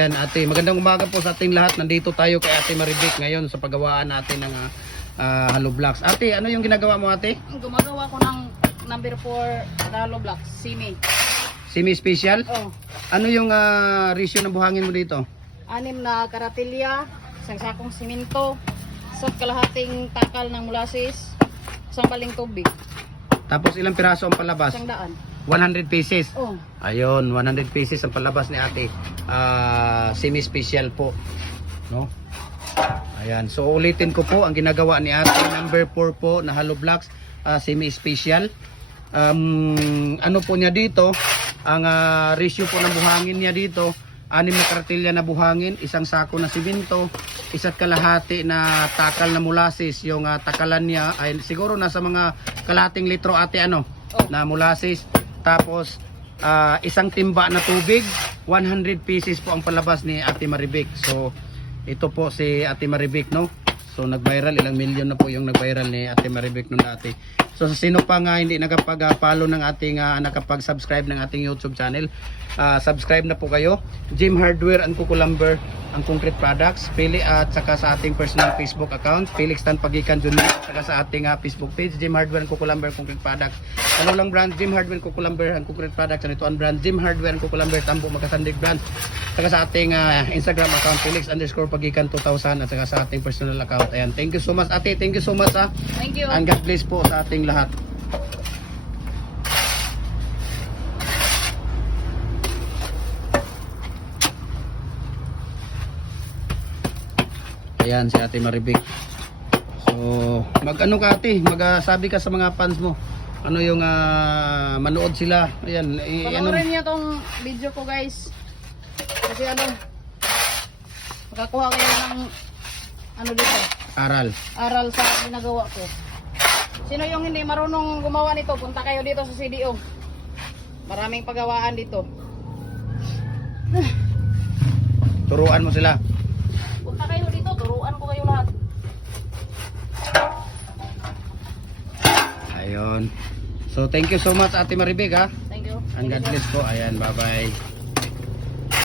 Yan ate, magandang umaga po sa ating lahat. Nandito tayo kay Ate Marivic ngayon sa paggawaan natin ng hollow blocks. Ate, ano yung ginagawa mo ate? Gumagawa ko ng number 4 hollow blocks, simi. Semi special? Oh, Ano yung ratio ng buhangin mo dito? 6 na karatilya, isang sakong simento, isang kalahating takal ng molasses, isang baling tubig, Tapos ilang piraso ang palabas? 100. 100 pieces. Oh, Ayun, 100 pieces ang palabas ni ate. Semi special po, no? Ayan, so ulitin ko po ang ginagawa ni ate, number 4 po na hollow blocks, semi special. Ano po niya dito, ang ratio po ng buhangin niya dito, 6 na kartilya na buhangin, isang sako na simento, isa't kalahati na takal na molasses. Yung takalan niya ay siguro nasa mga kalahating litro ate na molasses. Tapos isang timba na tubig, 100 pieces po ang palabas ni Ate Marivic. So ito po si Ate Marivic, no? So nag-viral, ilang milyon na po yung nag-viral ni Ate Marivic nung dati. So sa sino pa nga hindi nakapag-follow ng ating nakapag-subscribe ng ating YouTube channel, subscribe na po kayo. Jim Hardware and Kukulumber ang concrete products, Pili at saka sa ating personal Facebook account, Felix Tan Pagikan Jr. Saka sa ating Facebook page, Jim Hardware and Kukulumber concrete products. Ano lang brand, Jim Hardware and Kukulumber and concrete products. Ano ito ang brand, Jim Hardware and Kukulumber Tambo Makasandig brand. Saka sa ating Instagram account, Felix_Pagikan 2000 at saka sa ating personal account. Ayan, thank you so much ate, thank you so much thank you. and God bless po sa ating lahat. Ayan si Ate Marivic. So mag-ano ka ate, magsabi ka sa mga fans mo, ano yung manood sila. Ayan, Panoorin niyo tong video ko guys, kasi makakuha kayo ng dito, aral sa ginagawa ko. Sino yung hindi marunong gumawa nito, punta kayo dito sa CDO. Maraming paggawaan dito. Turuan mo sila. Punta kayo dito, turuan ko kayo lahat. Ayun. So thank you so much Ate Marivic Thank you. And God bless po. Ayan, bye bye.